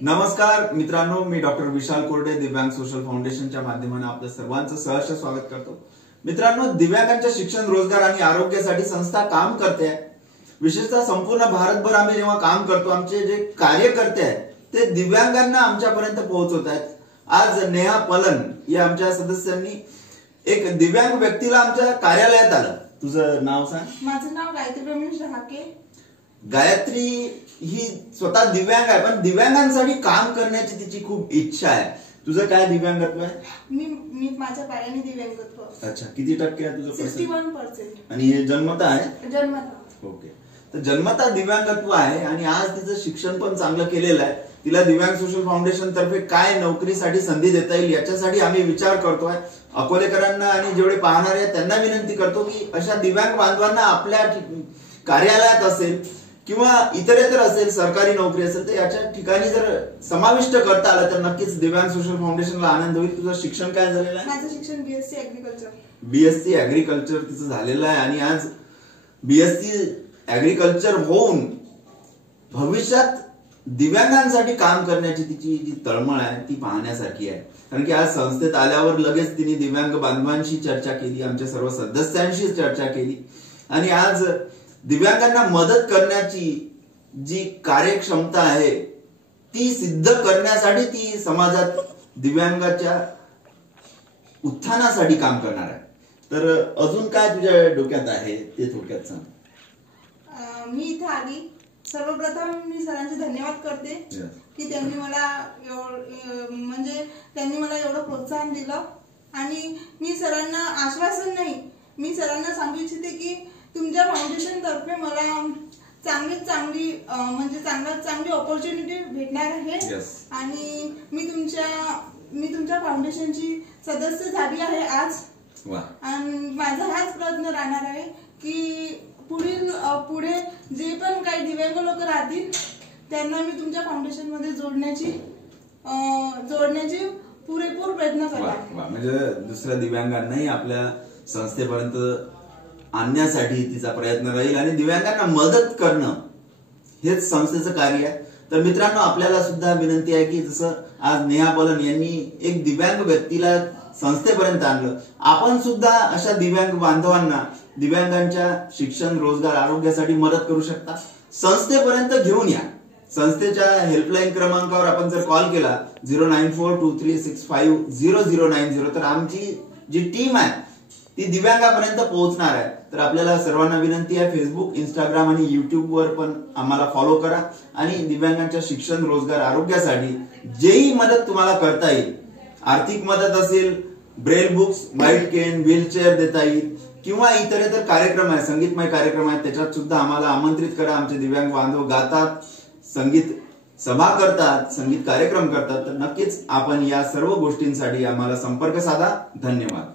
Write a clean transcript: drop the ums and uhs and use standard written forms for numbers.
नमस्कार मित्रांनो, मी डॉक्टर विशाल कोरडे दिव्यांग सोशल फाउंडेशनच्या माध्यमाने आपलं सर्वांचं सहर्ष स्वागत करतो। मित्रांनो, दिव्यांगांच्या शिक्षण, रोजगार आणि आरोग्यासाठी संस्था काम करते। विशेषतः संपूर्ण भारतभर आम्ही जेव्हा काम करतो, आमचे जे कार्यकर्ते आहेत ते दिव्यांगांना आमच्यापर्यंत पोहोचवत आहेत। आज नेहा पलन या आमच्या सदस्यांनी एक दिव्यांग व्यक्तीला आमच्या कार्यालयात आलं। तुझं नाव सांग। माझं नाव गायत्री रमेश रहाके। गायत्री ही स्वतः दिव्यांग आहे, पण दिव्यांगांसाठी काम करण्याची तिची खूप इच्छा आहे। तुझं काय दिव्यांगत्व आहे? मी माझ्या पायाने दिव्यांगत्व। अच्छा, किती टक्के आहे तुझं? 61%। आणि हे जन्मता आहे? जन्मता। ओके, तर जन्मता दिव्यांगत्व आहे आणि आज तिचं शिक्षण पण चांगलं केलेलं आहे। तिला दिव्यांग सोशल फाउंडेशन तर्फे काय नोकरीसाठी संधी देता येईल याच्यासाठी आम्ही विचार करतोय। अकोलेकरांना आणि जेवढे पाहणारे आहेत त्यांना विनंती करतो की अशा दिव्यांग बांधवांना आपल्या कार्यालयात असेल किंवा इतरेतर असेल, सरकारी नोकरी असेल, तर याच्या ठिकाणी जर समाविष्ट करता आलं तर नक्कीच दिव्यांग सोशल फाउंडेशनला आनंद होईल। तुझं शिक्षण काय झालेलं आहे? माझं शिक्षण बीएससी ऍग्रीकल्चर। बीएससी ऍग्रीकल्चर तिचं झालेलं आहे आणि आज बीएससी ऍग्रीकल्चर होऊन भविष्यात दिव्यांगांसाठी काम करण्याची तिची जी तळमळ आहे ती पाहण्यासारखी आहे। कारण की आज संस्थेत आल्यावर लगेच तिने दिव्यांग बांधवांशी चर्चा केली, आमच्या सर्व सदस्यांशी चर्चा केली आणि आज दिव्यांगांना मदत करण्याची जी कार्यक्षमता आहे ती सिद्ध करण्यासाठी ती समाजात दिव्यांगाच्या उत्थानासाठी काम करणार आहे। तर अजून काय तुझ्या डोक्यात आहे ते थोडक्यात सांग। मी इथे आली, सर्वप्रथम मी सरांचे धन्यवाद करते की त्यांनी मला एवढं प्रोत्साहन दिलं आणि मी सरांना आश्वासन नाही, मी सरांना सांगू इच्छिते की तुमच्या फाउंडेशन तर्फे मला चांगली ऑपॉर्च्युनिटी भेटणार आहे आणि मी तुमच्या फाउंडेशनची सदस्य झाली आहे आज। आणि माझा हाच प्रयत्न राहणार आहे की पुढे जे पण काही दिव्यांग लोक राहतील त्यांना मी तुमच्या फाउंडेशन मध्ये जोडण्याची पुरेपूर प्रयत्न करेन। म्हणजे दुसऱ्या दिव्यांगांनाही आपल्या संस्थेपर्यंत आणण्यासाठी तिचा प्रयत्न राहील आणि दिव्यांगांना मदत करणं हेच संस्थेचं कार्य आहे। तर मित्रांनो, आपल्याला सुद्धा विनंती आहे की जसं आज नेहा पलन यांनी एक दिव्यांग व्यक्तीला संस्थेपर्यंत आणलं, आपण सुद्धा अशा दिव्यांग बांधवांना दिव्यांगांच्या शिक्षण, रोजगार, आरोग्यासाठी मदत करू शकता। संस्थेपर्यंत घेऊन या। संस्थेच्या हेल्पलाईन क्रमांकावर आपण जर कॉल केला 09423650090 तर आमची जी टीम आहे ती दिव्यांगापर्यंत पोहोचणार आहे। तर आपल्याला सर्वांना विनंती आहे, फेसबुक, इंस्टाग्राम आणि युट्यूब वर पण आम्हाला फॉलो करा आणि दिव्यांगांच्या शिक्षण, रोजगार, आरोग्यासाठी जेही मदत तुम्हाला करता येईल, आर्थिक मदत असेल, ब्रेल बुक्स, व्हाईट केन, व्हीलचेअर देता येईल किंवा इतरेतर कार्यक्रम आहे, संगीतमय कार्यक्रम आहेत, त्याच्यात सुद्धा आम्हाला आमंत्रित करा। आमचे दिव्यांग बांधव गातात, संगीत सभा करतात, संगीत कार्यक्रम करतात, तर नक्कीच आपण या सर्व गोष्टींसाठी आम्हाला संपर्क साधा। धन्यवाद।